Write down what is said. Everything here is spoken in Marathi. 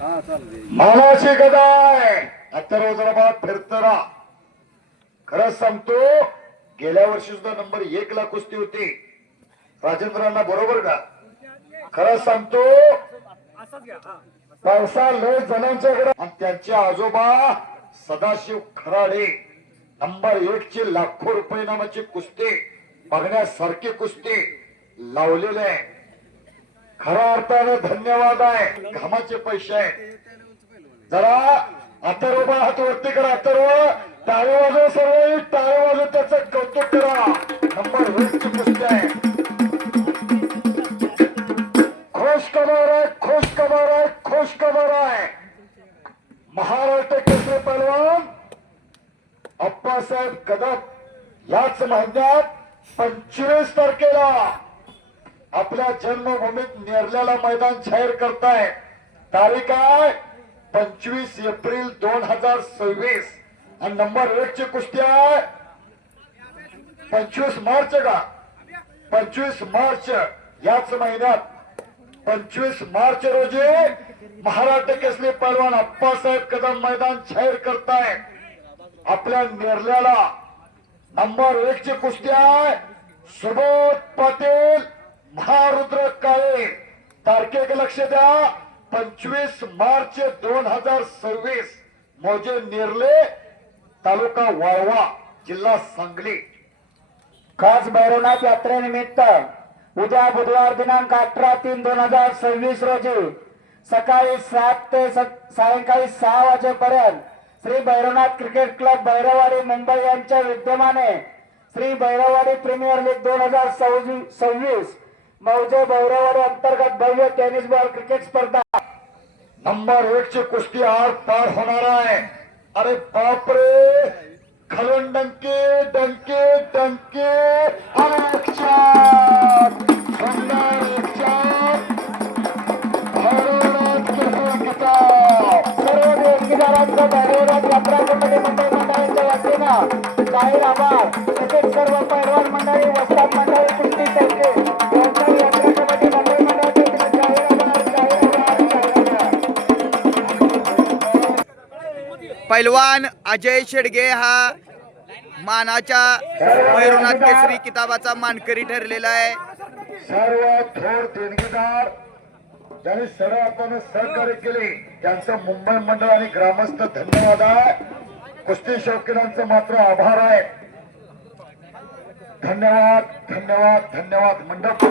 मानाची गदाय अथर्वजराबाद फिरतरा. खरंच सांगतो, गेल्या वर्षी सुद्धा नंबर 1 ला कुस्ती होती राजेंद्रांना, बरोबर का? खरंच सांगतो, पैसा लय जणांच्याकडे आणि त्यांचे आजोबा सदाशिव खराडे नंबर 1 ची लाखो रुपये नामाची कुस्ती बघण्यासारखी कुस्ती लावलेले आहे. खऱ्या अर्थाने धन्यवाद आहे, घामाचे पैसे आहेत. जरा अथर्व हात वरती करा, अथर्व टाळे वाजव, सर्व टाळे वाजव, त्याचं कौतुक करा. नंबर 1 ची कुस्ती आहे. खुश खबर आहे, खुश खबर आहे, खुश खबर आहे. महाराष्ट्र केसरी पहलवान अप्पासाहेब कदम याच महिन्यात 25 तारखेला आपल्या जन्मभूमीत नेरल्याला मैदान जाहीर करताय. तारीख आहे 25 एप्रिल 2026 आणि नंबर 1 ची कुस्ती आहे 25 मार्च का 25 मार्च याच महिन्यात 25 मार्च रोजी महाराष्ट्र केसरी पहलवान अप्पासाहेब कदम मैदान जाहीर करताय. आपल्या नेरल्याला नंबर 1 ची कुस्ती आहे सुबोध पाटील महारुद्र काळे. तारखेकडे लक्ष द्या, 25 मार्च 2026 मौजे नेरले, तालुका वाळवा, जिल्हा सांगली. खास भैरवनाथ यात्रेनिमित्त उद्या बुधवार दिनांक 18/3/2026 रोजी सकाळी 7 ते सायंकाळी 6 वाजेपर्यंत श्री भैरवनाथ क्रिकेट क्लब भैरवाडी मुंबई यांच्या विद्यमाने श्री भैरवाडी प्रीमियर लीग 2026 मौजे भैरवाडी अंतर्गत भव्य टेनिस बॉल क्रिकेट स्पर्धा नंबर 1 ची कुस्ती आज पार होणार आहे. अरे बापरे, खालून डंके डंके डंके, सर्व देणगीदारांचं भैरवनाथ यात्रा कमिटी मंडळ मंडळाच्या वतीनं जाहीर आभार. तसेच सर्व पैलवान मंडळी, वस्ताद मंडळी, कुस्ती संघे यांचा यात्रा कमिटी मंडळ मंडळाच्या वतीनं जाहीर आभार, जाहीर आभार, जाहीर आभार. पैलवान अजय शेडगे हा मानाच्या भैरवनाथ केसरी किताबाचा मानकरी ठरलेला आहे. सर्व थोर देणगीदार ज्यांनी सर्वांना सहकार्य केले त्यांचं मुंबई मंडळ आणि ग्रामस्थ धन्यवाद आहे. कुस्ती शौकीनांचं मात्र आभार आहे. धन्यवाद धन्यवाद धन्यवाद. मंडप